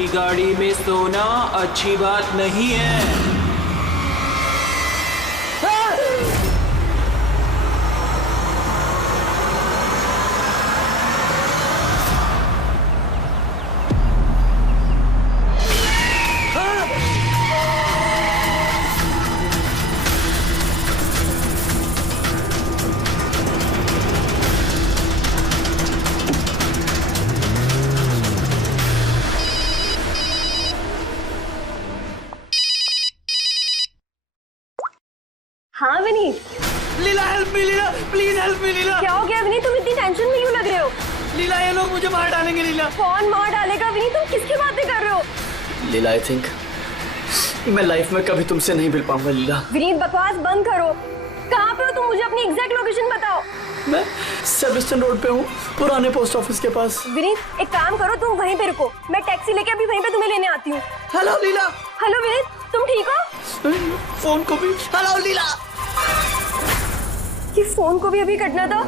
मेरी गाड़ी में सोना अच्छी बात नहीं है। हाँ Vineet. Leela help me, Leela please help me Leela. क्या हो गया विनीत, तुम इतनी टेंशन में क्यों लग रहे हो? लीला ये लोग मुझे मार डालेंगे लीला। कौन मार डालेगा विनीत, तुम किसकी बातें कर रहे हो? लीला आई थिंक मैं लाइफ में कभी तुमसे नहीं मिल पाऊंगा लीला। विनीत बकवास बंद करो। कहाँ पे हो तुम, मुझे अपनी एग्जैक्ट लोकेशन बताओ। मैं सेबस्टन रोड पे हूँ, पुराने पोस्ट ऑफिस के पास। विनीत एक काम करो, तुम वहीं पे रुको, मैं टैक्सी लेके अभी वहीं पे तुम्हें लेने आती हूँ। हेलो लीला। हेलो विनीत, तुम ठीक हो? फोन को भी हेलो लीला। कि फोन को भी अभी कटना था।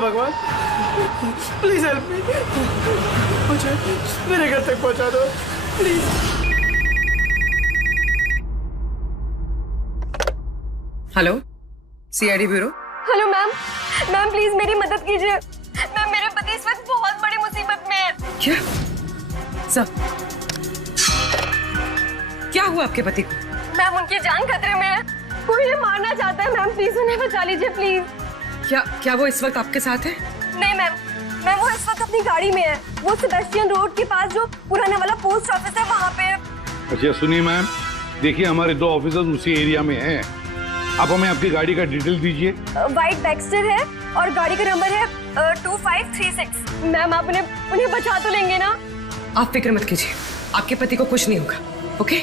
भगवान प्लीज हेल्प मी, मुझे मेरे घर तक पहुंचा दो please. Hello CID bureau. Hello ma'am, ma'am please मेरी मदद कीजिए। मैम मेरे पति इस वक्त बहुत बड़ी मुसीबत में है। क्या सब क्या हुआ आपके पति को? मैम उनकी जान खतरे में है, कोई उन्हें मारना चाहता है। मैम प्लीज उन्हें बचा लीजिए प्लीज। क्या वो इस वक्त आपके साथ है? नहीं मैम, मैं वो इस वक्त अपनी गाड़ी में है। वो सेबेस्टियन रोड के पास जो पुराना वाला पोस्ट ऑफिस है वहाँ पे। अच्छा सुनिए मैम, देखिए हमारे 2 ऑफिसर्स उसी एरिया में हैं। आप हमें आपकी गाड़ी का डिटेल दीजिए। वाइट बैक्स्टर है और गाड़ी का नंबर है 2536। मैम आप उन्हें बचा तो लेंगे ना? आप फिक्र मत कीजिए, आपके पति को कुछ नहीं होगा। ओके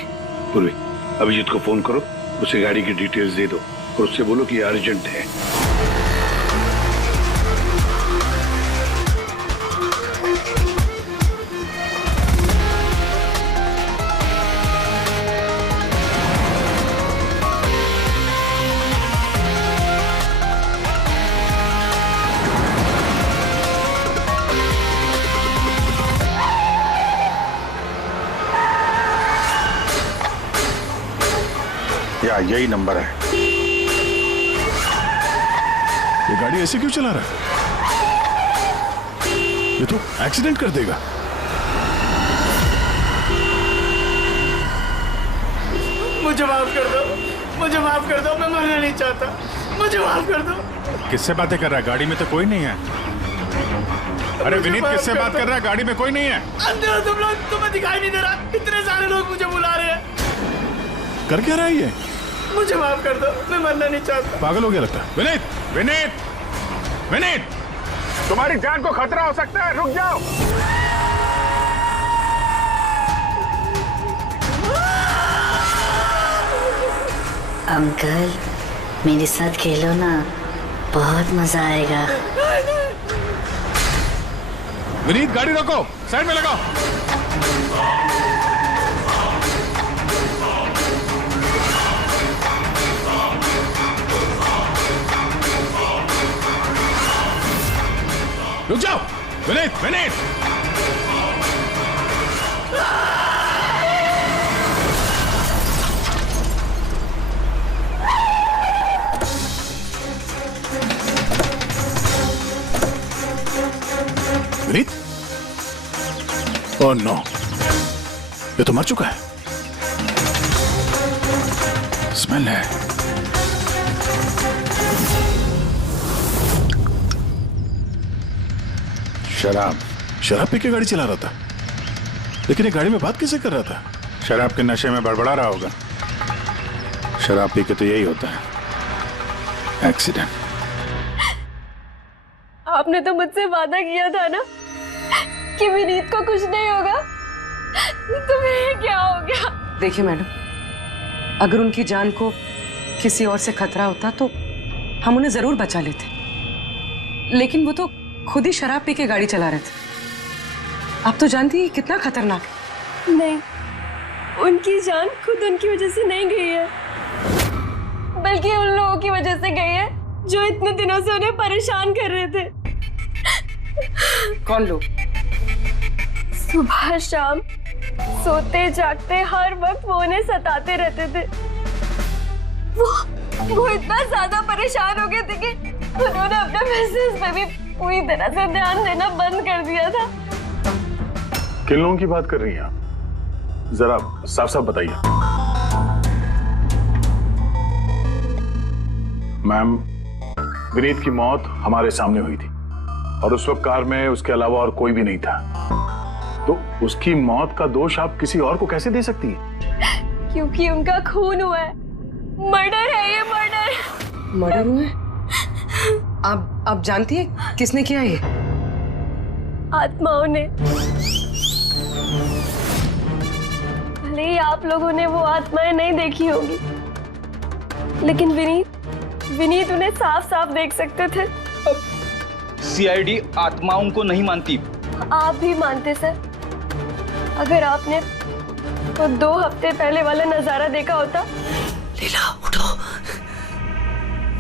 पूर्वी, अभिजीत को फोन करो, उसे गाड़ी की डिटेल्स दे दो और उससे बोलो कि अर्जेंट है। या यही नंबर है। ये गाड़ी ऐसे क्यों चला रहा है? ये तो एक्सीडेंट कर देगा। मुझे माफ कर दो, मुझे माफ कर दो, मैं मरना नहीं चाहता, मुझे माफ कर दो। किससे बातें कर रहा है? गाड़ी में तो कोई नहीं है। अरे विनीत किससे बात कर रहा है? गाड़ी में कोई नहीं है। अंधे हो तुम लोग, तुम्हें दिखाई नहीं दे रहा? इतने सारे लोग मुझे बुला रहे हैं। कर क्या रहा है ये? मुझे माफ कर दो, मैं मरना नहीं चाहता। पागल हो गया लगता है। विनीत विनीत विनीत, तुम्हारी जान को खतरा हो सकता है, रुक जाओ। अंकल मेरे साथ खेलो ना, बहुत मजा आएगा। विनीत गाड़ी रोको, साइड में लगाओ। रुक जाओ विनीत, विनीत। विनीत, ओह नो, ये तो मर चुका है। स्मेल है। शराब पी के गाड़ी चला रहा था, लेकिन ये गाड़ी में बात कैसे कर रहा था? शराब के नशे में बड़बड़ा रहा होगा। शराब पी के तो यही होता है, एक्सीडेंट। आपने तो मुझसे वादा किया था ना कि विनीत को कुछ नहीं होगा। तुम्हें क्या हो गया? देखिए मैडम, अगर उनकी जान को किसी और से खतरा होता तो हम उन्हें जरूर बचा लेते, लेकिन वो तो खुद ही शराब पी के गाड़ी चला रहे थे। आप तो जानती हैं कितना खतरनाक है। नहीं, उनकी जान खुद उनकी वजह से नहीं गई है, बल्कि उन लोगों की वजह से गई है जो इतने दिनों से उन्हें परेशान कर रहे थे। कौन लोग? सुबह शाम सोते जागते हर वक्त वो उन्हें सताते रहते थे। वो इतना ज्यादा परेशान हो गए थे कि उन्होंने अपने बिजनेस पे भी पूरी तरह से ध्यान देना बंद कर दिया था। किन लोगों की बात कर रही हैं आप? जरा साफ साफ बताइए। मैम, विनीत की मौत हमारे सामने हुई थी और उस वक्त कार में उसके अलावा और कोई भी नहीं था, तो उसकी मौत का दोष आप किसी और को कैसे दे सकती हैं? क्योंकि उनका खून हुआ है। मर्डर है ये, मर्डर। मर्डर हुआ है? आप जानती हैं किसने किया ये? आत्माओं ने। भले ही आप लोगों ने वो आत्माएं नहीं देखी होगी, लेकिन विनीत उन्हें साफ साफ देख सकते थे। सीआईडी आत्माओं को नहीं मानती। आप भी मानते सर। अगर आपने तो 2 हफ्ते पहले वाला नजारा देखा होता। लीला उठो,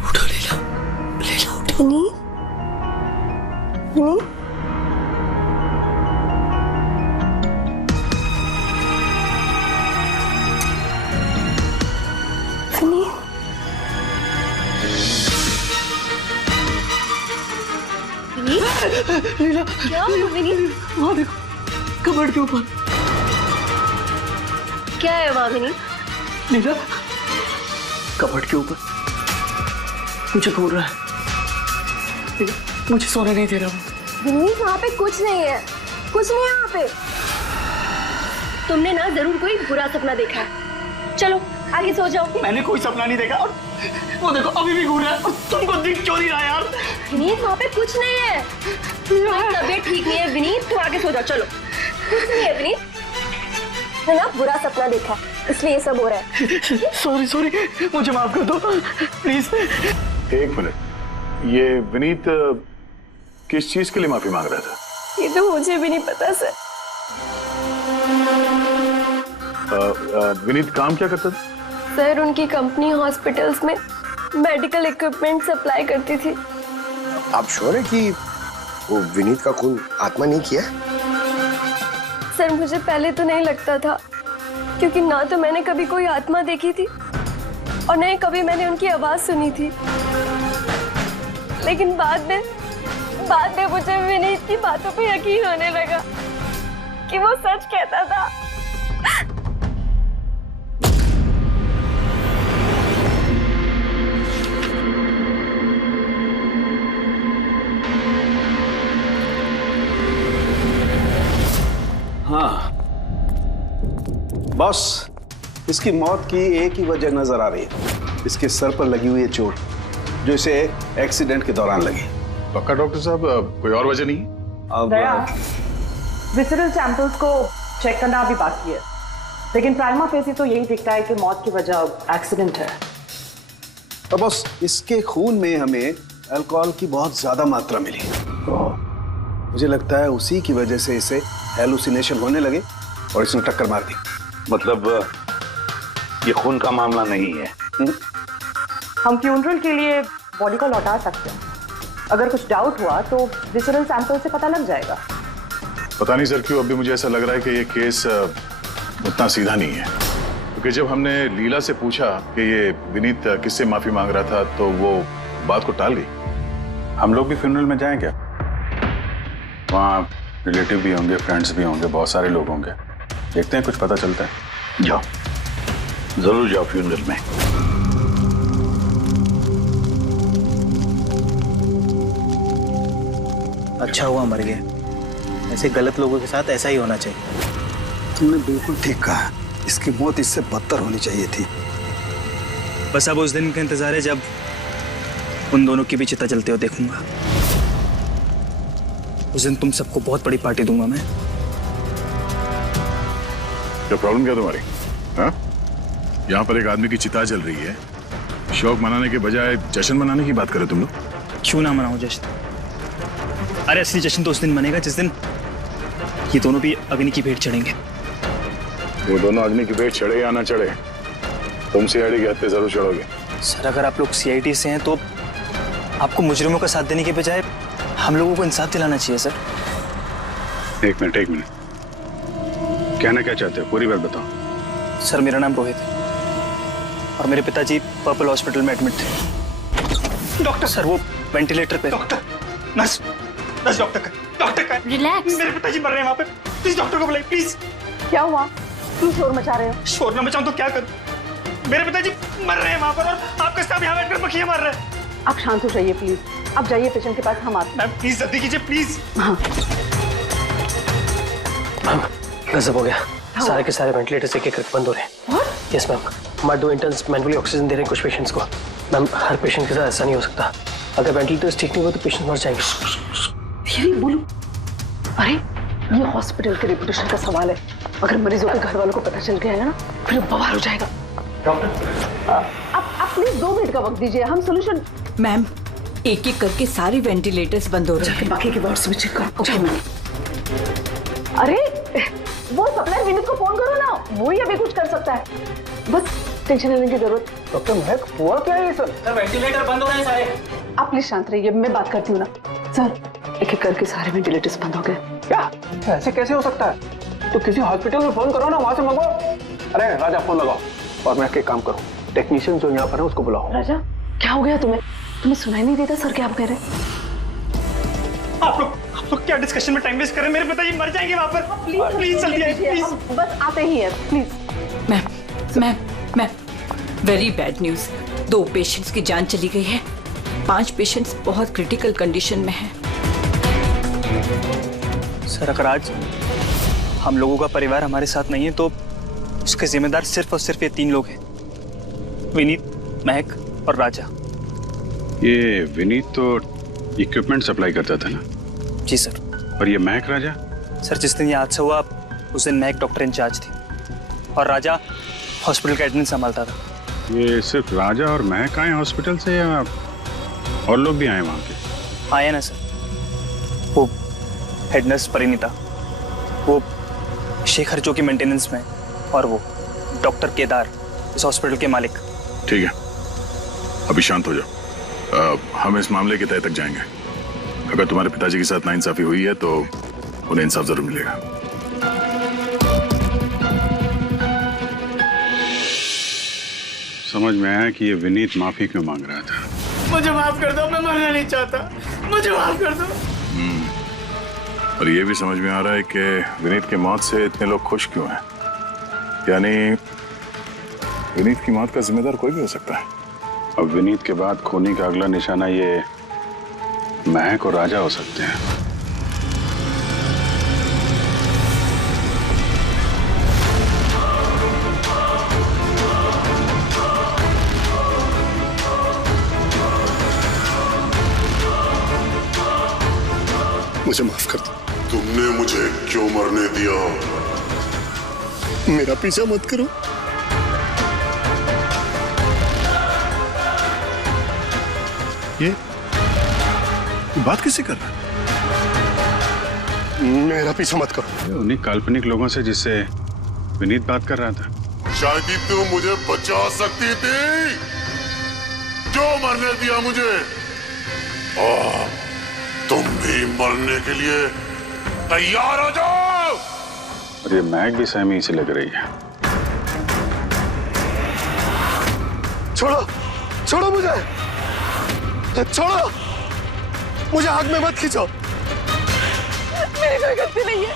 उठो लीला, लीला उठो। विनीत, विनीत, लीला, क्या हुआ विनीत? वहाँ देखो, कबर्ड के ऊपर। क्या है वहाँ विनीत? लीला, कबर्ड के ऊपर मुझे घूर रहा है। लीला, मुझे सोने नहीं दे रहा। विनीत, वहाँ पे कुछ नहीं है, कुछ नहीं है वहाँ पे। तुमने ना जरूर कोई बुरा सपना देखा है। चलो आगे सो जाओ। मैंने कोई सपना नहीं देखा और वो देखो अभी भी घूर रहा है और तुमको दिख क्यों नहीं रहा यार? विनीत, वहाँ पे कुछ नहीं है। तुम्हारी तबीयत ठीक नहीं है विनीत, तुम आगे सो जाओ। चलो, कुछ नहीं है विनीत, मैंने ना बुरा सपना देखा इसलिए ये सब हो रहा है। सॉरी, मुझे माफ कर दो प्लीज। 1 मिनट, ये विनीत किस चीज के लिए माफी मांग रहा था? ये तो मुझे भी नहीं पता सर। विनीत काम क्या करता था? सर, उनकी कंपनी हॉस्पिटल्स में मेडिकल इक्विपमेंट सप्लाई करती थी। आप श्योर है कि वो विनीत का खून आत्मा नहीं किया? सर, मुझे पहले तो नहीं लगता था, क्योंकि ना तो मैंने कभी कोई आत्मा देखी थी और न ही कभी मैंने उनकी आवाज सुनी थी। लेकिन बाद में मुझे विनीत की बातों पे यकीन होने लगा कि वो सच कहता था। हाँ बॉस, इसकी मौत की एक ही वजह नजर आ रही है, इसके सर पर लगी हुई है चोट जो इसे एक्सीडेंट के दौरान लगी। पक्का डॉक्टर साहब, कोई और वजह नहीं? अब विसरल सैंपल्स को चेक करना अभी बाकी है, लेकिन प्राइमा फेसी तो यही दिखता है कि मौत की वजह एक्सीडेंट है। तो बॉस, इसके खून में हमें अल्कोहल की बहुत ज्यादा मात्रा मिली। मुझे लगता है उसी की वजह से इसे हेलुसिनेशन होने लगे और इसने टक्कर मार दी। मतलब ये खून का मामला नहीं है। हम फ्यूनरल के लिए बॉडी को लौटा सकते हैं। अगर कुछ डाउट हुआ तो विसरल सैंपल से पता लग जाएगा। पता नहीं सर क्यों अभी मुझे ऐसा लग रहा है कि ये केस उतना सीधा नहीं है, क्योंकि जब हमने लीला से पूछा कि ये विनीत किससे माफी मांग रहा था तो वो बात को टाल गई। हम लोग भी फ्यूनरल में जाएं क्या? वहाँ रिलेटिव भी होंगे, फ्रेंड्स भी होंगे, बहुत सारे लोग होंगे। देखते हैं कुछ पता चलता है। जाओ, जरूर जाओ फ्यूनरल में। अच्छा हुआ मर गया, ऐसे गलत लोगों के साथ ऐसा ही होना चाहिए। तुमने बिल्कुल ठीक कहा, इसकी मौत इससे बदतर होनी चाहिए थी। बस अब उस दिन का इंतजार है जब उन दोनों की भी चिता जलते हुए देखूंगा। उस दिन तुम सबको बहुत बड़ी पार्टी दूंगा मैं। क्या प्रॉब्लम क्या तुम्हारी? हाँ? यहाँ पर एक आदमी की चिता जल रही है, शौक मनाने के बजाय जश्न मनाने की बात करो तुम लोग। क्यों ना मनाओ जश्न? अरे असली जश्न तो उस दिन मनेगा जिस दिन ये दोनों भी अग्नि की भेंट चढ़ेंगे। वो दोनों अग्नि की भेंट चढ़े या ना चढ़े, तुम सीआईडी के हत्थे जरूर चढ़ोगे। सर अगर आप लोग सीआईडी से हैं तो आपको मुजरिमों का साथ देने के बजाय हम लोगों को इंसाफ दिलाना चाहिए सर। एक मिनट, कहना क्या चाहते हो, पूरी बात बताओ। सर मेरा नाम रोहित है और मेरे पिताजी पर्पल हॉस्पिटल में एडमिट थे। डॉक्टर सर वो वेंटिलेटर पे। डॉक्टर, नर्स डॉक्टर का रिलैक्स। मेरे पिताजी मर रहे हैं वहाँ पे, प्लीज डॉक्टर को बुलाइए प्लीज। क्या हुआ? क्यों शोर मचा रहे हो? शोर न मचाऊं तो क्या करूं? मेरे पिताजी मर रहे हैं वहाँ पर और आपका स्टाफ यहाँ बैठकर मक्खियाँ मार रहा है। आप शांत हो जाइए प्लीज, आप जाइए पेशेंट के पास, हम आते हैं। मैम प्लीज जल्दी कीजिए प्लीज। हाँ मैम गजब हो गया, सारे के सारे वेंटिलेटर्स एक एक बंद हो रहे हैं। यस मैम, हमारे 2 इंटर्न्स मैनुअली ऑक्सीजन दे रहे हैं कुछ पेशेंट्स को। मैम हर पेशेंट के साथ ऐसा नहीं हो सकता, अगर वेंटिलेटर्स ठीक नहीं हो तो पेशेंट मर जाएंगे। धीरे बोलो। अरे ये हॉस्पिटल के रेपुटेशन का सवाल है, अगर मरीजों के घर वालों को पता चल गया है ना फिर बवाल हो जाएगा। डॉक्टर आप प्लीज 2 मिनट का वक्त दीजिए, हम सोल्यूशन। मैम एक एक करके सारे वेंटिलेटर्स बंद हो रहे हैं। बाकी के वार्ड्स में चेक करो। Okay ma'am. अरे वो सप्लायर विनीत को फोन करो ना, वो ही अभी कुछ कर सकता है, बस टेंशन लेने की जरूरत। डॉक्टर महक हुआ क्या है ये सब? सर वेंटिलेटर बंद हो रहे हैं सारे। आप प्लीज शांत रहिए, मैं बात करती हूँ ना। सर एक एक करके सारे वेंटिलेटर्स बंद हो गए। क्या ऐसे कैसे हो सकता है? तो किसी हॉस्पिटल में फोन करो ना, वहां से मंगवाओ। अरे राजा फोन लगाओ और मैं एक काम करूँ, टेक्नीशियन जो यहाँ पर है उसको बुलाओ। राजा क्या हो गया तुम्हें सुनाई नहीं देता सर क्या कह रहे? आप लोग क्या डिस्कशन में टाइम वेस्ट कर रहे हैं? मेरे पिताजी मर जाएंगे वहाँ पर। प्लीज जल्दी आइए प्लीज। बस आते ही है please. Ma'am very bad news, 2 patients की जान चली गई है, 5 पेशेंट्स बहुत क्रिटिकल कंडीशन में हैं। सर अगर आज हम लोगों का परिवार हमारे साथ नहीं है तो उसके जिम्मेदार सिर्फ और सिर्फ ये 3 लोग हैं, विनीत, महक और राजा। ये विनीत तो इक्विपमेंट सप्लाई करता था ना? जी सर। और ये महक राजा? सर जिस दिन ये हादसा हुआ उस दिन महक डॉक्टर इंचार्ज थी और राजा हॉस्पिटल का एडमिन संभालता था। ये सिर्फ राजा और महक आए हॉस्पिटल से या और लोग भी आए वहाँ के? आए ना सर, वो हेड नर्स परिणीता, वो शेखर जो कि मेंटेनेंस में, और वो डॉक्टर केदार इस हॉस्पिटल के मालिक। ठीक है, अभी शांत हो जाओ। हम इस मामले के तह तक जाएंगे। अगर तुम्हारे पिताजी के साथ नाइंसाफी हुई है तो उन्हें इंसाफ जरूर मिलेगा। समझ में आया कि ये विनीत माफी क्यों मांग रहा था। मुझे माफ कर दो, मैं मरना नहीं चाहता, मुझे माफ कर दो। और ये भी समझ में आ रहा है कि विनीत की मौत से इतने लोग खुश क्यों हैं। यानी विनीत की मौत का जिम्मेदार कोई भी हो सकता है। अब विनीत के बाद खूनी का अगला निशाना ये महक और राजा हो सकते हैं। मुझे माफ कर दो। तुमने मुझे क्यों मरने दिया? मेरा पीछा मत करो। ये बात किससे कर रहा है? मेरा पीछा मत करो। उन्हीं काल्पनिक लोगों से जिससे विनीत बात कर रहा था। शायद तू मुझे बचा सकती थी, जो मरने दिया मुझे। तुम भी मरने के लिए तैयार हो जाओ। और ये महक भी सहमी से लग रही है। छोड़ो, छोड़ो मुझे, छोड़ो मुझे, आग में मत खींचो। मेरी कोई गलती नहीं है।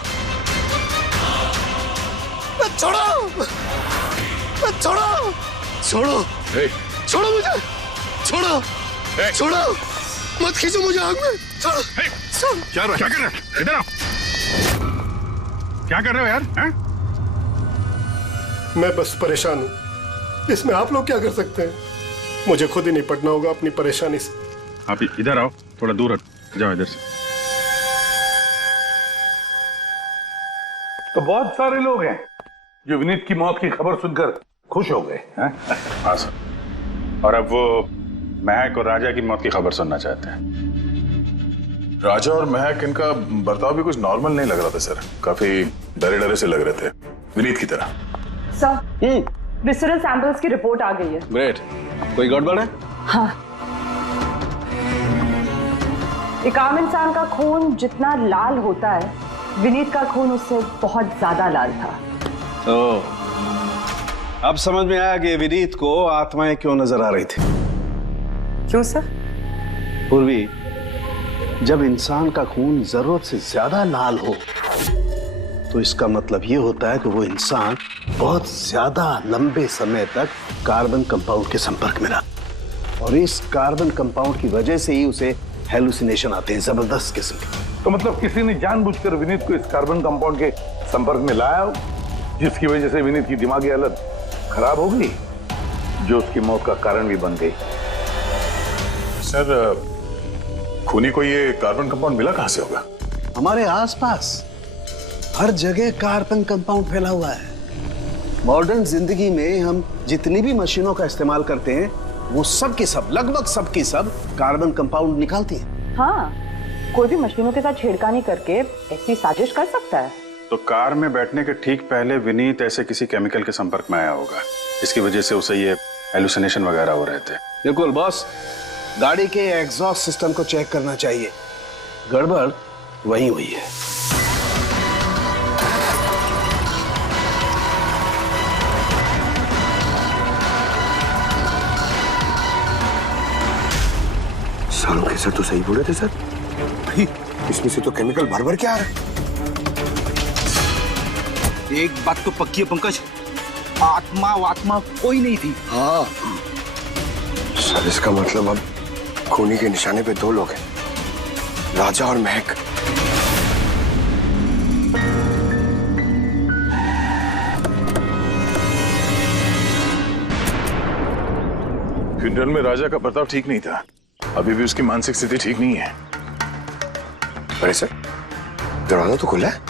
छोड़ो, छोड़ो, छोड़ो, छोड़ो मुझे, छोड़ो, छोड़ो, मत खींचो मुझे आग में। छोड़ो, क्या कर रहे हो? इधर आओ। क्या कर रहे हो यार? हैं? मैं बस परेशान हूँ, इसमें आप लोग क्या कर सकते हैं? मुझे खुद ही निपटना होगा अपनी परेशानी से। आप इधर आओ, थोड़ा दूर हट जाओ इधर से। तो बहुत सारे लोग हैं, जो विनीत की मौत की खबर सुनकर खुश हो गए हैं? हाँ सर। और अब वो महक और राजा की मौत की खबर सुनना चाहते हैं। राजा और महक, इनका बर्ताव भी कुछ नॉर्मल नहीं लग रहा था सर। काफी डरे डरे से लग रहे थे, विनीत की तरह। सर, विसरल सैंपल्स की रिपोर्ट आ गई है। ग्रेट। कोई गड़बड़ है? हाँ। एक आम इंसान का खून जितना लाल होता है, विनीत का खून उससे बहुत ज्यादा लाल था। अब समझ में आया कि विनीत को आत्माएं क्यों नजर आ रही थी। क्यों सर? पूर्वी, जब इंसान का खून जरूरत से ज्यादा लाल हो तो इसका मतलब ये होता है कि वो इंसान बहुत ज्यादा लंबे समय तक कार्बन कंपाउंड के संपर्क में रहा और इस कार्बन कंपाउंड की वजह से ही उसे हेलुसिनेशन आते हैं, जबरदस्त किस्म के। तो मतलब किसी ने जानबूझकर विनीत को इस कार्बन कंपाउंड के संपर्क में लाया, जिसकी वजह से विनीत की दिमागी हालत खराब हो गई, जो उसकी मौत का कारण भी बन गई। सर, खूनी को ये कार्बन कंपाउंड मिला कहां से होगा? हमारे आसपास हर जगह कार्बन कंपाउंड फैला हुआ है। मॉडर्न जिंदगी में हम जितनी भी मशीनों का इस्तेमाल करते हैं वो सब की सब, लगभग सब की सब कार्बन कंपाउंड निकालती हैं। हाँ, कोई भी मशीनों के साथ छेड़खानी करके ऐसी साजिश कर सकता है। तो कार में बैठने के ठीक पहले विनीत ऐसे किसी केमिकल के संपर्क में आया होगा, इसकी वजह से उसे ये हेलुसिनेशन वगैरह हो रहे थे। बिल्कुल बॉस, गाड़ी के एग्जॉस्ट सिस्टम को चेक करना चाहिए, गड़बड़ वही हुई है। सालों के सर तो सही बोले थे सर, इसमें से तो केमिकल भर भर के आ रहा है। एक बात तो पक्की है पंकज, आत्मा कोई नहीं थी। हाँ सर, इसका मतलब अब खूनी के निशाने पे दो लोग हैं, राजा और महक। फ्यूनरल में राजा का बर्ताव ठीक नहीं था, अभी भी उसकी मानसिक स्थिति ठीक नहीं है। अरे सर, दरवाजा तो खुला है।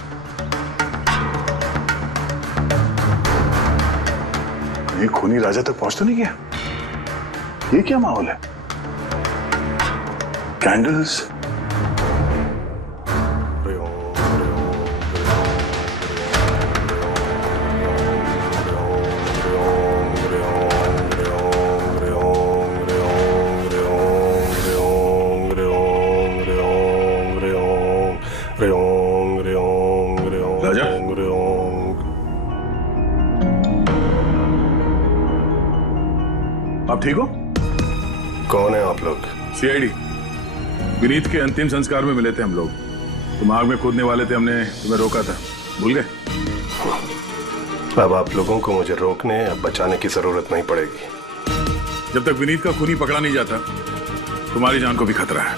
ये खूनी राजा तक पहुंच तो नहीं गया? ये क्या माहौल है? कैंडल्स, राजा, आप ठीक हो? कौन है आप लोग? सीआईडी। विनीत के अंतिम संस्कार में मिले थे हम लोग, तुम आग में कूदने वाले थे, हमने तुम्हें रोका था, भूल गए? अब आप लोगों को मुझे रोकने या बचाने की जरूरत नहीं पड़ेगी। जब तक विनीत का खूनी पकड़ा नहीं जाता, तुम्हारी जान को भी खतरा है।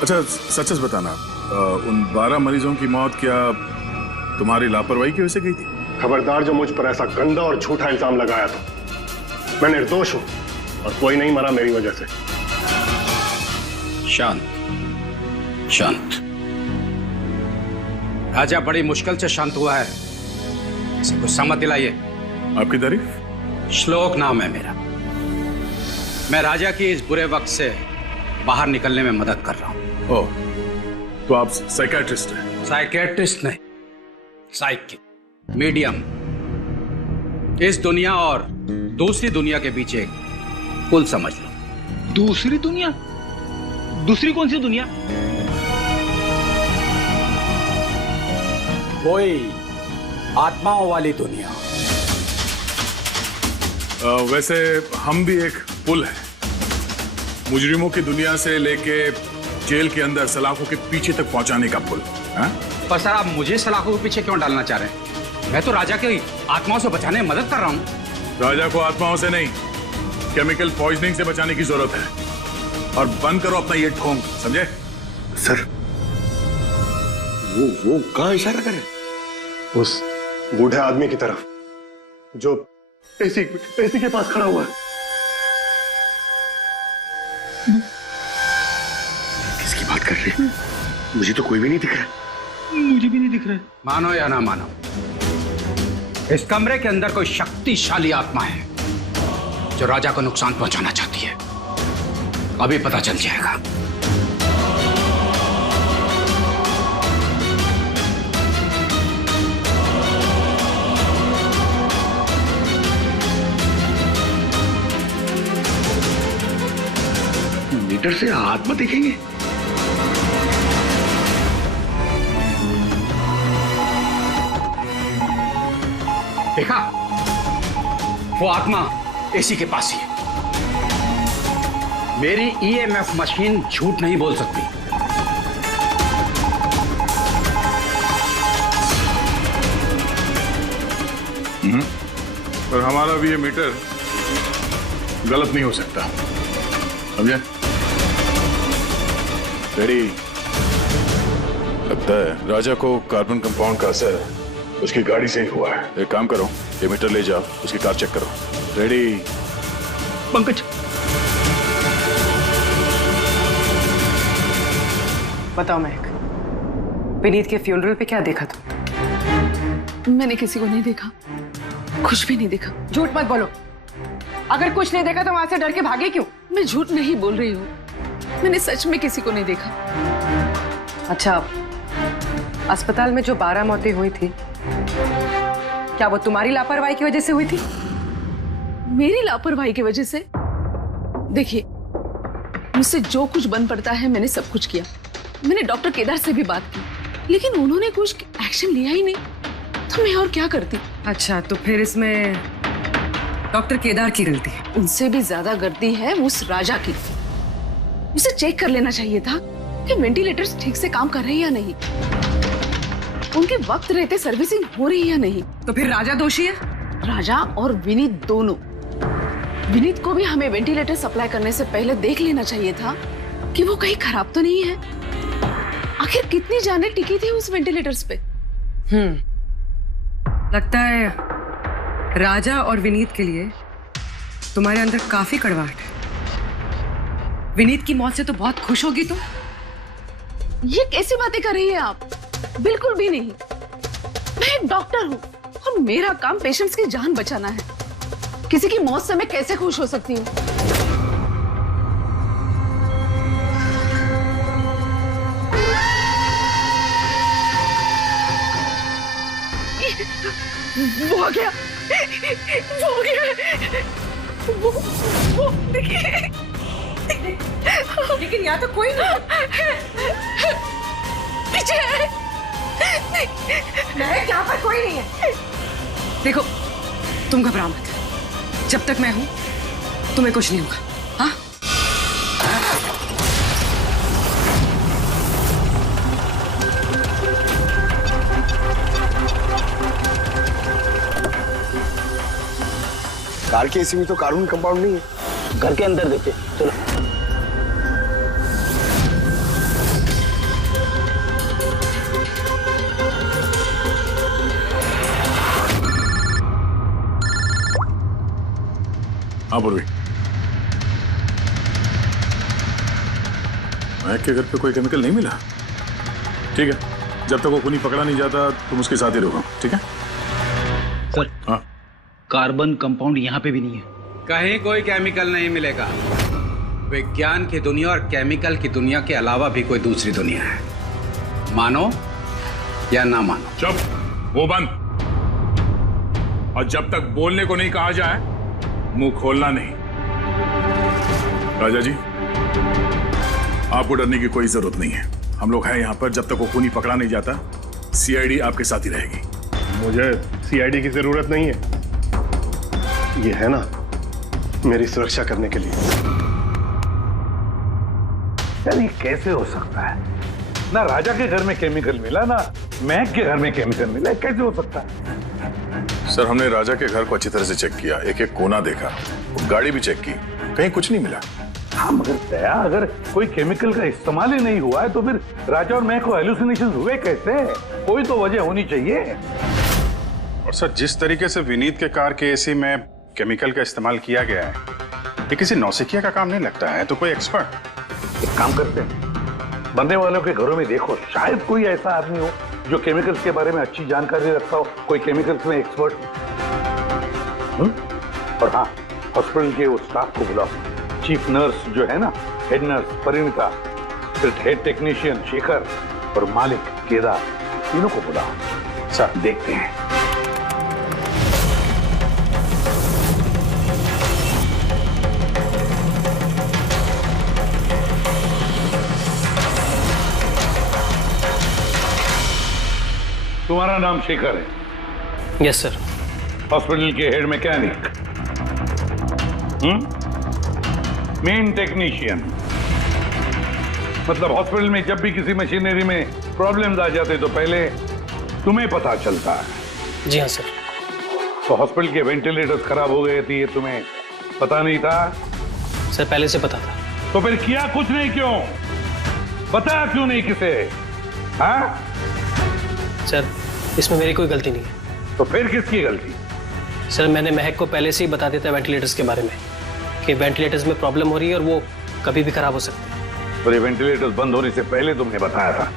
अच्छा, सच सच बताना, उन 12 मरीजों की मौत क्या तुम्हारी लापरवाही की वजह से गई थी? खबरदार जो मुझ पर ऐसा गंदा और झूठा इल्जाम लगाया था। मैं निर्दोष हूं और कोई नहीं मरा मेरी वजह से। शांत शांत। राजा बड़ी मुश्किल से शांत हुआ है, इसे गुस्सा मत दिलाइए। आपकी तारीफ? श्लोक नाम है मेरा। मैं राजा की इस बुरे वक्त से बाहर निकलने में मदद कर रहा हूं। ओह, तो आप साइकियाट्रिस्ट हैं? साइकियाट्रिस्ट नहीं, साइकिक, मीडियम। इस दुनिया और दूसरी दुनिया के बीच एक पुल समझ लो। दूसरी दुनिया? दूसरी कौन सी दुनिया? वही आत्माओं वाली दुनिया। वैसे हम भी एक पुल है, मुजरिमों की दुनिया से लेके जेल के अंदर सलाखों के पीछे तक पहुंचाने का पुल। पर सर, आप मुझे सलाखों के पीछे क्यों डालना चाह रहे हैं? मैं तो राजा की आत्माओं से बचाने में मदद कर रहा हूं। राजा को आत्माओं से नहीं, केमिकल पॉइजनिंग से बचाने की जरूरत है। और बंद करो अपना ये ढोंग, समझे? सर, वो कहां इशारा कर रहे हैं? उस बूढ़े आदमी की तरफ जो एसी के पास खड़ा हुआ है। किसकी बात कर रहे हैं? मुझे तो कोई भी नहीं दिख रहा। मुझे भी नहीं दिख रहा है। मानो या ना मानो, इस कमरे के अंदर कोई शक्तिशाली आत्मा है जो राजा को नुकसान पहुंचाना चाहती है। अभी पता चल जाएगा। मीटर से आत्मा देखेंगे? देखा, वो आत्मा एसी के पास ही है। मेरी ईएमएफ मशीन झूठ नहीं बोल सकती। पर हमारा भी ये मीटर गलत नहीं हो सकता, समझे? डैडी, लगता है राजा को कार्बन कंपाउंड का असर उसकी गाड़ी से ही हुआ है। एक काम करो, ये मीटर ले जाओ, उसकी कार चेक करो। रेडी? पंकज, बताओ महक, विनीत के फ्यूनरल पे क्या देखा तुम? मैंने किसी को नहीं देखा, कुछ भी नहीं देखा। झूठ मत बोलो। अगर कुछ नहीं देखा तो वहां से डर के भागे क्यों? मैं झूठ नहीं बोल रही हूँ, मैंने सच में किसी को नहीं देखा। अच्छा, अस्पताल में जो 12 मौतें हुई थी, क्या वो तुम्हारी लापरवाही की वजह से हुई थी? मेरी लापरवाही की वजह से? देखिए, मुझसे जो कुछ बन पड़ता है मैंने सब कुछ किया। मैंने डॉक्टर केदार से भी बात की, लेकिन उन्होंने कुछ एक्शन लिया ही नहीं, तो मैं और क्या करती। अच्छा, तो फिर इसमें डॉक्टर केदार की गलती है? उनसे भी ज्यादा गलती है उस राजा की। उसे चेक कर लेना चाहिए था कि वेंटिलेटर्स ठीक से काम कर रहे हैं या नहीं, उनके वक्त रहते सर्विसिंग हो रही है या नहीं। तो फिर राजा दोषी है? राजा और विनीत दोनों। विनीत को भी हमें वेंटिलेटर सप्लाई करने से पहले देख लेना चाहिए था कि वो कहीं खराब तो नहीं है। आखिर कितनी जानें टिकी थी उस वेंटिलेटर्स पे। लगता है राजा और विनीत के लिए तुम्हारे अंदर काफी कड़वाहट है। विनीत की मौत से तो बहुत खुश होगी तुम। ये कैसी बातें कर रही है आप? बिल्कुल भी नहीं। मैं एक डॉक्टर हूँ और मेरा काम पेशेंट्स की जान बचाना है। किसी की मौत से मैं कैसे खुश हो सकती हूँ? वो आ गया, वो आ गया, वो देखिए। लेकिन यहाँ तो कोई नहीं। पीछे है। नहीं, यहाँ पर कोई नहीं है। देखो, तुम घबराओ मत। जब तक मैं हूं तुम्हें कुछ नहीं होगा। हाँ? कार के एसी में तो कार्बन कंपाउंड नहीं है। घर के अंदर देखे, चलो। हाँ पूर्वी, महक के घर पे कोई केमिकल नहीं मिला? ठीक है, जब तक वो खूनी पकड़ा नहीं जाता तुम उसके साथ ही रहो, ठीक है? सर, हाँ, कार्बन कंपाउंड यहाँ पे भी नहीं है। कहीं कोई केमिकल नहीं मिलेगा। विज्ञान की दुनिया और केमिकल की दुनिया के अलावा भी कोई दूसरी दुनिया है, मानो या ना मानो। चुप, वो बंद। और जब तक बोलने को नहीं कहा जाए मुंह खोलना नहीं। राजा जी, आपको डरने की कोई जरूरत नहीं है। हम लोग हैं यहाँ पर। जब तक वो खूनी पकड़ा नहीं जाता सीआईडी आपके साथ ही रहेगी। मुझे सीआईडी की जरूरत नहीं है, ये है ना मेरी सुरक्षा करने के लिए। यार ये कैसे हो सकता है? ना राजा के घर में केमिकल मिला, ना महक के घर में केमिकल मिला, कैसे हो सकता है? सर, हमने राजा के घर को अच्छी तरह से चेक किया, एक एक कोना देखा, गाड़ी भी चेक की, कहीं कुछ नहीं मिला। हाँ मगर दया, अगर कोई केमिकल का इस्तेमाल ही नहीं हुआ है तो फिर राजा और महक को हेलुसिनेशन हुए कैसे? कोई तो वजह होनी चाहिए। और सर, जिस तरीके से विनीत के कार के एसी में केमिकल का इस्तेमाल किया गया है, ये किसी नौसिखिया का काम नहीं लगता है। तो कोई एक्सपर्ट। एक काम करते हैं, बनने वालों के घरों में देखो, शायद कोई ऐसा आदमी हो जो केमिकल्स के बारे में अच्छी जानकारी रखता हो, कोई केमिकल्स में एक्सपर्ट। और हाँ, हॉस्पिटल के उस स्टाफ को बुलाओ, चीफ नर्स जो है ना, हेड नर्स परिणीता, फिर हेड टेक्नीशियन शेखर और मालिक केदार, तीनों को बुलाओ। सर देखते हैं। तुम्हारा नाम शेखर है? Yes sir. हॉस्पिटल के हेड मैकेनिक, मेन टेक्नीशियन, मतलब हॉस्पिटल में जब भी किसी मशीनरी में प्रॉब्लम्स आ जाते तो पहले तुम्हें पता चलता है। जी हाँ सर। तो हॉस्पिटल के वेंटिलेटर्स खराब हो गए थे, ये तुम्हें पता नहीं था? सर पहले से पता था। तो फिर किया कुछ नहीं क्यों? बताया क्यों नहीं किसे? हाँ सर इसमें मेरी कोई गलती नहीं है। तो फिर किसकी गलती? सर मैंने महक को पहले से ही बता दिया था वेंटिलेटर्स के बारे में कि वेंटिलेटर्स में प्रॉब्लम हो रही है और वो कभी भी खराब हो सकते हैं। और ये वेंटिलेटर्स बंद होने से पहले तुमने बताया था?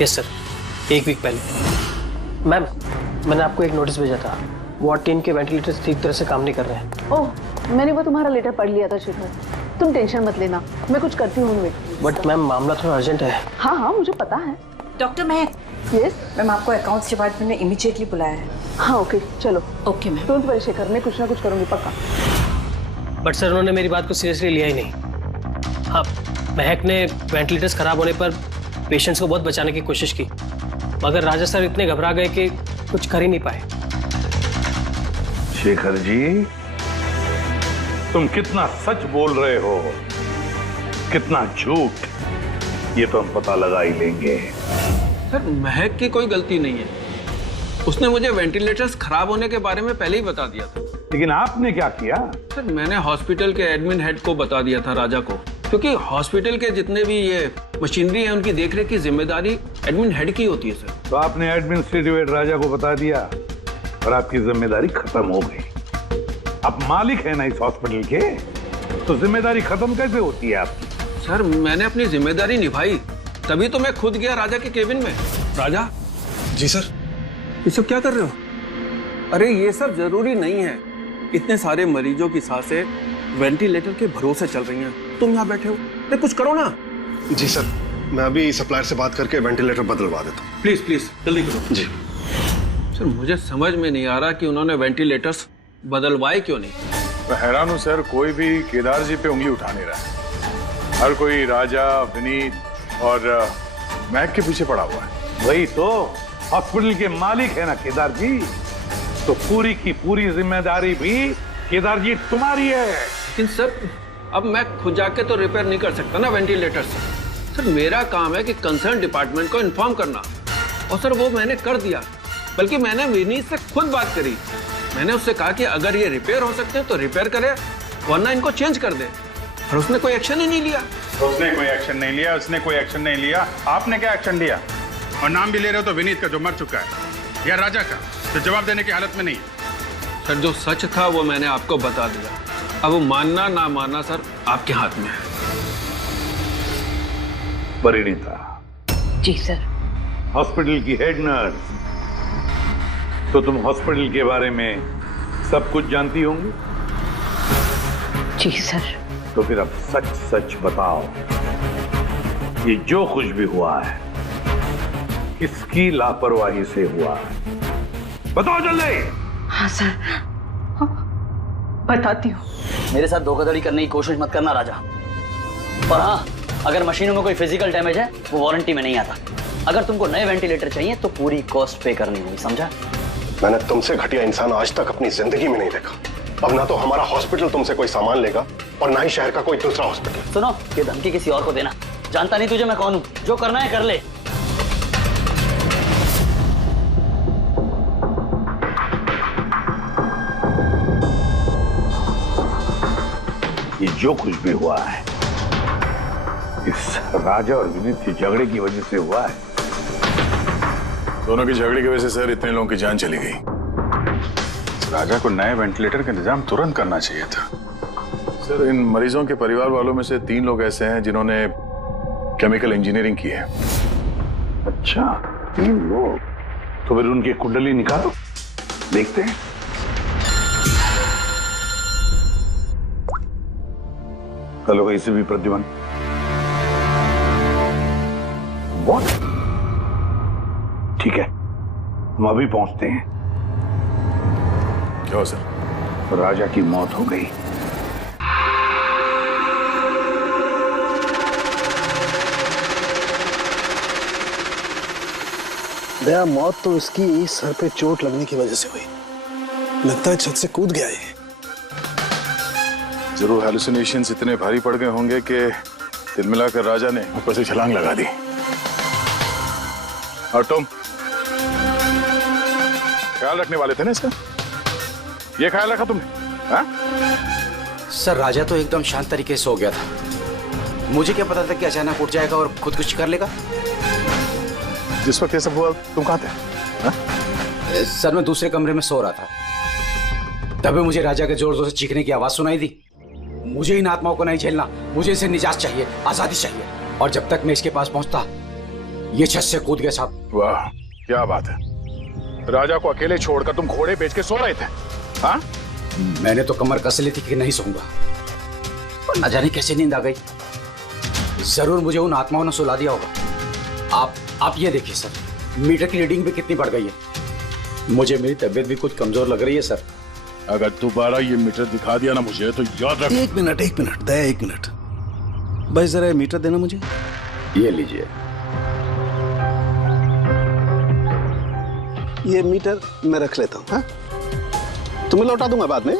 यस सर, 1 वीक पहले। मैम मैंने आपको एक नोटिस भेजा था, वार्ड टीम के वेंटिलेटर्स ठीक तरह से काम नहीं कर रहे हैं। ओह, मैंने वो तुम्हारा लेटर पढ़ लिया था शेखर, तुम टेंशन मत लेना, मैं कुछ करती हूँ। बट मैम मामला थोड़ा अर्जेंट है। हाँ हाँ मुझे पता है। डॉक्टर महक। यस मैम, आपको अकाउंट्स डिपार्टमेंट में इमीडिएटली बुलाया है। हाँ ओके चलो। Okay ma'am. Don't worry Shekhar, मैं कुछ ना कुछ करूंगी पक्का। बट सर उन्होंने मेरी बात को सीरियसली लिया ही नहीं। हाँ, महक ने वेंटिलेटर्स खराब होने पर पेशेंट्स को बहुत बचाने की कोशिश की, मगर राजा सर इतने घबरा गए कि कुछ कर ही नहीं पाए। शेखर जी, तुम कितना सच बोल रहे हो, कितना झूठ, ये तो हम पता लगा ही लेंगे। सर महक की कोई गलती नहीं है, उसने मुझे वेंटिलेटर्स खराब होने के बारे में पहले ही बता दिया था। लेकिन आपने क्या किया? सर मैंने हॉस्पिटल के एडमिन हेड को बता दिया था, राजा को, क्योंकि हॉस्पिटल के जितने भी ये मशीनरी है उनकी देखरेख की जिम्मेदारी एडमिन हेड की होती है सर। तो आपने एडमिनिस्ट्रेटिव हेड राजा को बता दिया और आपकी जिम्मेदारी खत्म हो गई। आप मालिक है ना इस हॉस्पिटल के, तो जिम्मेदारी खत्म कैसे होती है आपकी? सर मैंने अपनी जिम्मेदारी निभाई, तभी तो मैं खुद गया राजा के केबिन में। राजा। जी सर। ये सब क्या कर रहे हो? अरे ये सब जरूरी नहीं है, इतने सारे मरीजों की सांसें वेंटिलेटर के भरोसे चल रही हैं, तुम यहाँ बैठे हो, अरे कुछ करो ना। जी सर, मैं अभी सप्लायर से बात करके वेंटिलेटर बदलवा देता हूँ। प्लीज प्लीज जल्दी करो। जी सर मुझे समझ में नहीं आ रहा कि उन्होंने वेंटिलेटर्स बदलवाए क्यों नहीं। मैं हैरान हूँ सर, कोई भी केदार जी पे उंगली उठा नहीं रहा है। हर कोई राजा, विनीत और महक के पीछे पड़ा हुआ है। वही तो, हॉस्पिटल के मालिक है ना केदार जी, तो पूरी की पूरी जिम्मेदारी भी केदार जी तुम्हारी है। लेकिन सर अब मैं खुद जाके तो रिपेयर नहीं कर सकता ना वेंटिलेटर्स। सर मेरा काम है कि कंसर्न डिपार्टमेंट को इन्फॉर्म करना, और सर वो मैंने कर दिया। बल्कि मैंने विनीत से खुद बात करी, मैंने उससे कहा कि अगर ये रिपेयर हो सकते हैं तो रिपेयर करे, वरना इनको चेंज कर दे, और उसने कोई एक्शन ही नहीं लिया। उसने कोई एक्शन नहीं लिया, उसने कोई एक्शन नहीं लिया। आपने क्या एक्शन लिया? और नाम भी ले रहे हो तो विनीत का जो मर चुका है, या राजा का जो जवाब देने की हालत में नहीं है। सर जो सच था वो मैंने आपको बता दिया, अब वो मानना ना मानना सर आपके हाथ में है। परिणीता। जी सर। हॉस्पिटल की हेड नर्स, तो तुम हॉस्पिटल के बारे में सब कुछ जानती होंगी? जी सर। तो फिर अब सच सच बताओ, ये जो कुछ भी हुआ है किसकी लापरवाही से हुआ है? बताओ जल्दी। हाँ सर, बताती हूँ। मेरे साथ धोखाधड़ी करने की कोशिश मत करना राजा। और हाँ, अगर मशीनों में कोई फिजिकल डैमेज है वो वारंटी में नहीं आता। अगर तुमको नए वेंटिलेटर चाहिए तो पूरी कॉस्ट पे करनी होगी, समझा? मैंने तुमसे घटिया इंसान आज तक अपनी जिंदगी में नहीं देखा। अब ना तो हमारा हॉस्पिटल तुमसे कोई सामान लेगा और ना ही शहर का कोई दूसरा हॉस्पिटल। सुनो, ये धमकी किसी और को देना, जानता नहीं तुझे मैं कौन हूँ, जो करना है कर ले। ये जो कुछ भी हुआ है इस राजा और विनीत के झगड़े की वजह से हुआ है। दोनों की झगड़े की वजह से सर इतने लोगों की जान चली गई। राजा को नए वेंटिलेटर का इंतजाम तुरंत करना चाहिए था। सर इन मरीजों के परिवार वालों में से 3 लोग ऐसे हैं जिन्होंने केमिकल इंजीनियरिंग की है। अच्छा, 3 लोग? तो फिर उनकी कुंडली निकालो, देखते हैं। हेलो, इसे भी प्रद्युमन। What? ठीक है, हम अभी पहुंचते हैं। क्या हो सर? राजा की मौत हो गई। दया, मौत तो इसकी सर पे चोट लगने की वजह से हुई। लगता है छत से कूद गया ये। जरूर हेलुसिनेशंस इतने भारी पड़ गए होंगे कि तिल मिलाकर राजा ने ऊपर से छलांग लगा दी। और तुम ख्याल रखने वाले थे ना इसका? ये ख्याल रखा तुमने? हाँ? सर, राजा तो एकदम शांत तरीके से हो गया था। मुझे क्या पता था कि अचानक उठ जाएगा और खुदकुशी कर लेगा। जिस वक्त ये सब हुआ तुम कहाँ थे? हाँ? सर, मैं दूसरे कमरे में सो रहा था, तभी मुझे राजा के जोर जोर से चीखने की आवाज सुनाई दी। मुझे इन आत्माओं को नहीं झेलना, मुझे इसे निजात चाहिए, आजादी चाहिए। और जब तक मैं इसके पास पहुंचता, ये छत से कूद गया साहब। वाह, क्या बात है। राजा को अकेले छोड़कर तुम घोड़े बेच के सो रहे थे? हाँ? मैंने तो कमर कस ली थी कि नहीं सोऊंगा, पर न जाने कैसे नींद आ गई। जरूर मुझे उन आत्माओं ने सुला दिया होगा। आप ये देखिए सर, मीटर की रीडिंग भी कितनी बढ़ गई है। मुझे मेरी तबीयत भी कुछ कमजोर लग रही है सर। अगर दोबारा ये मीटर दिखा दिया ना मुझे तो याद रख। एक मिनट दया, एक मिनट। भाई जरा मीटर देना मुझे। ये लीजिए। ये मीटर मैं रख लेता हूँ। हाँ? तुम्हें लौटा दूंगा बाद में।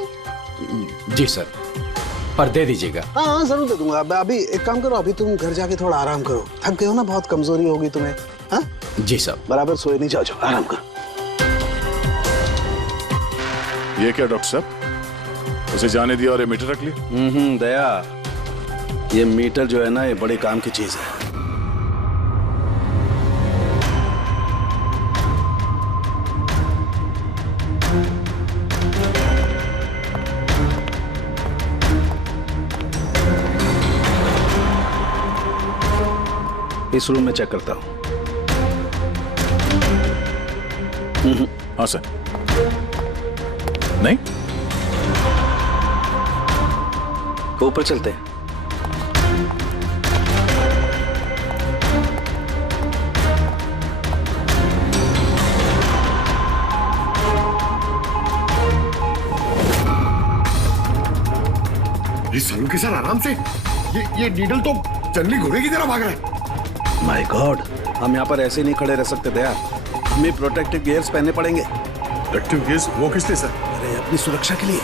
जी सर, पर दे दीजिएगा। हाँ, जरूर दे दूंगा। अभी एक काम करो, अभी तुम घर जाके थोड़ा आराम करो। थक गए हो ना, बहुत कमजोरी होगी तुम्हें। हाँ? जी सर। बराबर सोए नहीं, जाओ आराम करो। ये क्या डॉक्टर साहब, उसे जाने दिया और ये मीटर रख लिया? दया, ये मीटर जो है ना, ये बड़े काम की चीज है। इस रूम में चेक करता हूं। हाँ सर। नहीं, ऊपर चलते हैं। ये सलू के सर आराम से, ये नीडल तो जंगली घोड़े की तरह भाग रहा है। माय गॉड, हम यहाँ पर ऐसे नहीं खड़े रह सकते दया। हमें प्रोटेक्टिव गियर्स पहनने पड़ेंगे। Protective gears? वो किस लिए सर? अरे अपनी सुरक्षा के लिए।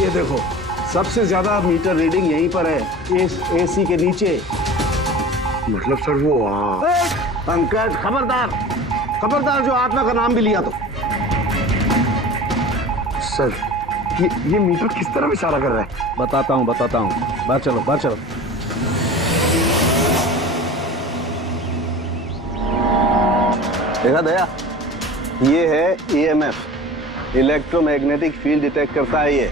ये देखो, सबसे ज्यादा मीटर रीडिंग यहीं पर है, इस एसी के नीचे। मतलब सर वो पंकज, खबरदार जो आत्मा का नाम भी लिया तो। सर, ये मीटर किस तरह इशारा कर रहा है? बताता हूँ। बाहर चलो। देखा दया, ये है EMF, इलेक्ट्रोमैग्नेटिक फील्ड डिटेक्ट करता है ये।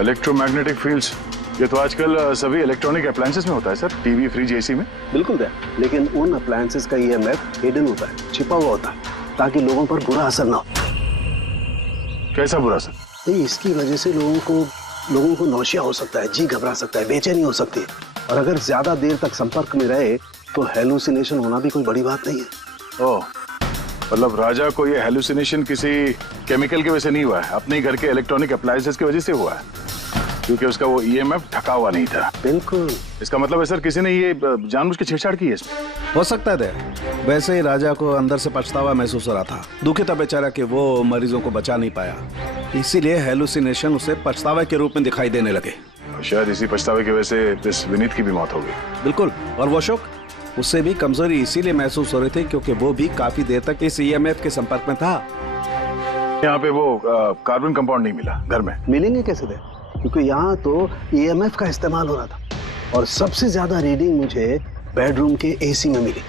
इलेक्ट्रोमैग्नेटिक फील्ड्स, ये तो आजकल सभी इलेक्ट्रॉनिक अप्लायंसेस में होता है सर, टीवी, फ्रिज, एसी में। बिल्कुल दया, लेकिन उन अप्लायंसेस का EMF हिडन होता है, छिपा हुआ होता है, ताकि लोगों पर बुरा असर ना हो। कैसा बुरा असर? इसकी वजह से लोगों को नौशिया हो सकता है, जी घबरा सकता है, बेचैनी हो सकती है, और अगर ज्यादा देर तक संपर्क में रहे तो हेलुसिनेशन होना भी कोई बड़ी बात नहीं है। ओह, मतलब राजा को ये हेलुसिनेशन किसी केमिकल की वजह से नहीं हुआ है, अपने घर के इलेक्ट्रॉनिक अप्लायंसेस की वजह से हुआ है, क्योंकि उसका वो EMF ढका हुआ नहीं था। बिल्कुल। इसका मतलब है सर, किसी ने ये जानबूझ के छेड़छाड़ की है इसमें? हो सकता है दया। वैसे ही राजा को अंदर से पछतावा महसूस हो रहा था, दुखी था बेचारा कि वो मरीजों को बचा नहीं पाया, इसीलिए हेलुसिनेशन उसे पछतावे के रूप में दिखाई देने लगे। शायद इसी पछतावे की वजह से इस विनीत की भी मौत हो गई। बिल्कुल। और वो अशोक, उससे भी कमजोरी इसीलिए महसूस हो रही थी क्योंकि वो भी काफी देर तक इस EMF के संपर्क में था। यहाँ पे वो कार्बन कंपाउंड नहीं मिला घर में। मिलेंगे कैसे थे? क्योंकि यहाँ तो EMF का इस्तेमाल हो रहा था, और सबसे ज्यादा रीडिंग मुझे बेडरूम के AC में मिली।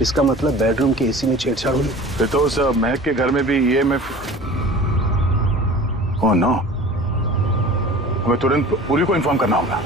इसका मतलब बेडरूम के AC में छेड़छाड़ हुई। फिर तो उस महक के घर में भी EMF। ओह नो, हमें तुरंत पुरी को इन्फॉर्म करना होगा।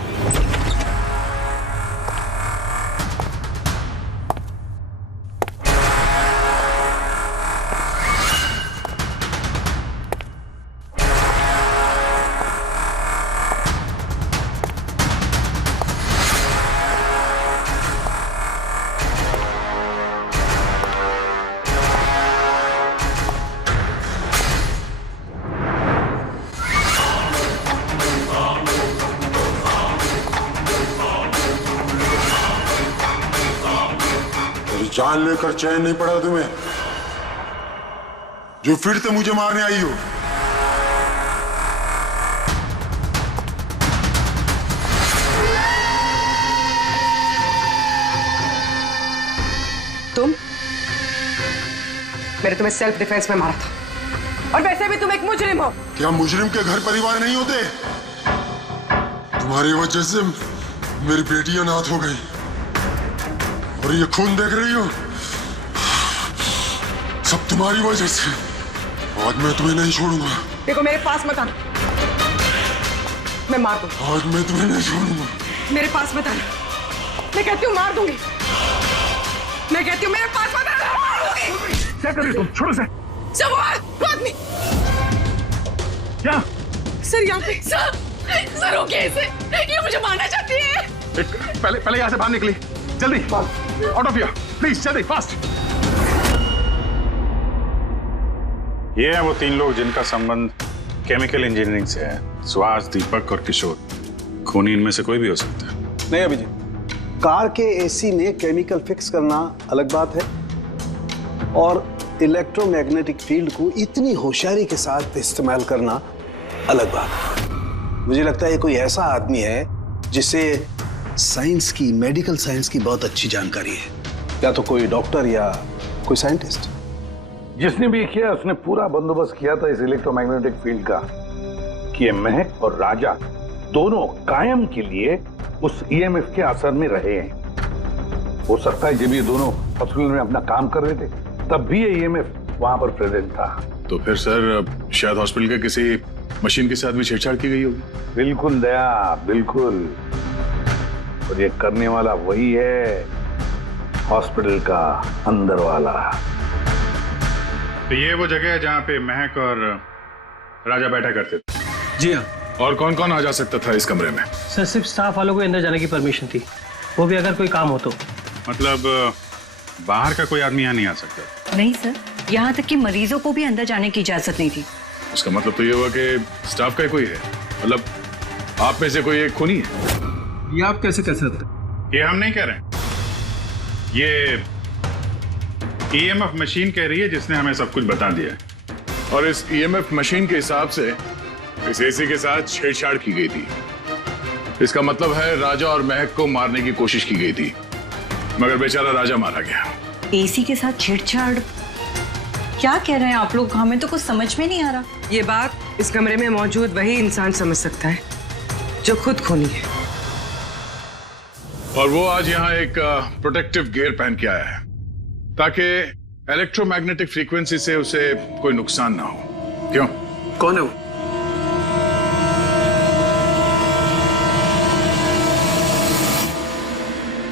जान लेकर चैन नहीं पड़ा तुम्हें, जो फिर से मुझे मारने आई हो। तुम? मैंने तुम्हें सेल्फ डिफेंस में मारा था, और वैसे भी तुम एक मुजरिम हो। क्या मुजरिम के घर परिवार नहीं होते? तुम्हारी वजह से मेरी बेटी अनाथ हो गई, और ये खून देख रही हो, सब तुम्हारी वजह से। आज मैं तुम्हें नहीं छोड़ूंगा। देखो मेरे पास मत आना, मैं मार दूंगा। आज मैं तुम्हें नहीं छोड़ूंगा। मेरे पास मत आना, मैं कहती हूँ मार दूंगी। मैं कहती हूँ मेरे पास मत आना, मार दूंगी। क्या कर रही तुम? छोड़ो से। सब आदमी क्या? सर यहाँ पे सर रोकिए इसे, ये मुझे मारना चाहती है। पहले यहाँ से बाहर निकली, जल्दी आउट ऑफ हियर प्लीज, जल्दी फास्ट। ये है वो 3 लोग जिनका संबंध केमिकल इंजीनियरिंग से है। सुहास, दीपक और किशोर। खूनी इनमें से कोई भी हो सकता है। नहीं अभिजीत, कार के एसी में केमिकल फिक्स करना अलग बात है, और इलेक्ट्रोमैग्नेटिक फील्ड को इतनी होशियारी के साथ इस्तेमाल करना अलग बात है। मुझे लगता है ये कोई ऐसा आदमी है जिसे साइंस की, मेडिकल साइंस की बहुत अच्छी जानकारी है, या तो कोई डॉक्टर या कोई साइंटिस्ट। जिसने भी किया उसने पूरा बंदोबस्त किया था इस इलेक्ट्रोमैग्नेटिक फील्ड का, कि ये महक और राजा दोनों कायम के लिए उस ईएमएफ के असर में रहे हैं। हो सकता है जब ये दोनों हॉस्पिटल में अपना काम कर रहे थे तब भी ये ईएमएफ वहां पर प्रेजेंट था। तो फिर सर शायद हॉस्पिटल के किसी मशीन के साथ भी छेड़छाड़ की गई होगी। बिल्कुल दया, बिल्कुल। और ये करने वाला वही है, हॉस्पिटल का अंदर वाला। तो ये वो जगह है जहाँ पे महक और राजा बैठा करते थे। जी हाँ। और कौन कौन आ जा सकता था इस कमरे में? सर सिर्फ स्टाफ वालों को अंदर जाने की परमिशन थी, वो भी अगर कोई काम हो तो। मतलब बाहर का कोई आदमी यहाँ नहीं आ सकता? नहीं सर, यहाँ तक कि मरीजों को भी अंदर जाने की इजाजत नहीं थी। उसका मतलब तो ये हुआ कि स्टाफ का कोई है, मतलब आप में से कोई एक खूनी है। ये आप कैसे कह सकते? ये हम नहीं कह रहे, ये ईएमएफ मशीन कह रही है जिसने हमें सब कुछ बता दिया है। और इस ईएमएफ मशीन के हिसाब से इस एसी के साथ छेड़छाड़ की गई थी। इसका मतलब है राजा और महक को मारने की कोशिश की गई थी, मगर बेचारा राजा मारा गया। एसी के साथ छेड़छाड़? क्या कह रहे हैं आप लोग? हमें तो कुछ समझ में नहीं आ रहा। ये बात इस कमरे में मौजूद वही इंसान समझ सकता है जो खुद खूनी है। और वो आज यहाँ एक प्रोटेक्टिव गियर पहन के आया है ताकि इलेक्ट्रोमैग्नेटिक फ्रीक्वेंसी से उसे कोई नुकसान ना हो। क्यों? कौन है वो?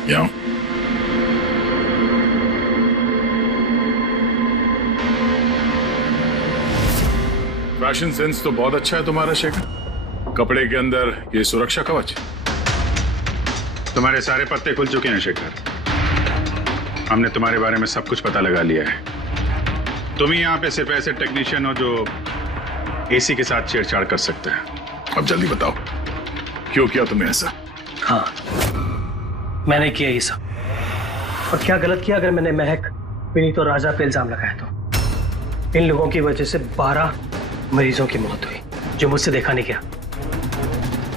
यहाँ फैशन सेंस तो बहुत अच्छा है तुम्हारा शेखर। कपड़े के अंदर ये सुरक्षा कवच। तुम्हारे सारे पत्ते खुल चुके हैं शेखर। हमने तुम्हारे बारे में सब कुछ पता लगा लिया है। तुम ही यहाँ पे सिर्फ ऐसे टेक्नीशियन हो जो एसी के साथ छेड़छाड़ कर सकते हैं। अब जल्दी बताओ क्यों किया तुमने ऐसा? हाँ, मैंने किया ये सब। और क्या गलत किया अगर मैंने महक, विनीत और राजा पे इल्जाम लगाया तो? इन लोगों की वजह से 12 मरीजों की मौत हुई जो मुझसे देखा नहीं गया।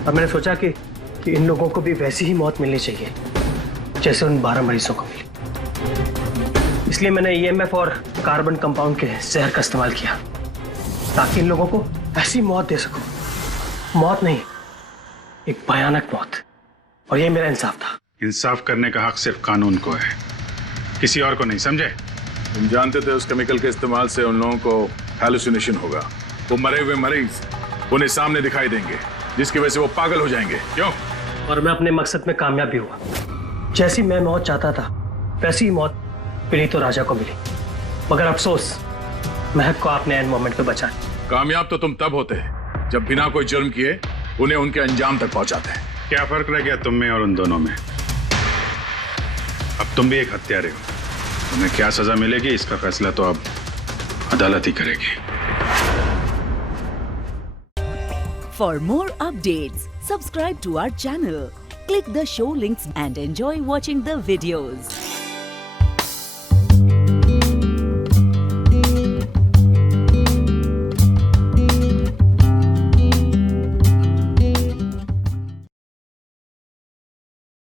अब मैंने सोचा कि इन लोगों को भी वैसी ही मौत मिलनी चाहिए जैसे उन 12 मरीजों को मिली। इसलिए मैंने ईएमएफ और कार्बन कंपाउंड के जहर का इस्तेमाल किया ताकि इन लोगों को ऐसी मौत दे सकूं। मौत नहीं, एक भयानक मौत। और ये मेरा इंसाफ था। इंसाफ करने का हक सिर्फ कानून को है, किसी और को नहीं, समझे? तुम जानते थे उस केमिकल के इस्तेमाल से उन लोगों को हैलुसिनेशन होगा। वो मरे हुए मरीज उन्हें सामने दिखाई देंगे जिसकी वजह से वो पागल हो जाएंगे। क्यों? और मैं अपने मकसद में कामयाब भी हुआ। जैसी मैं मौत चाहता था वैसी ही मौत विनीत और राजा को मिली, मगर अफसोस महक को आपने एंड मोमेंट पे बचा लिया। कामयाब तो तुम तब होते हैं जब बिना कोई जुर्म किए उन्हें उनके अंजाम तक पहुंचाते हैं। क्या फर्क रह गया तुम में और उन दोनों में? अब तुम भी एक हत्यारे हो। तुम्हें क्या सजा मिलेगी इसका फैसला तो अब अदालत ही करेगी। For more updates, subscribe to our channel, click the show links and enjoy watching the videos.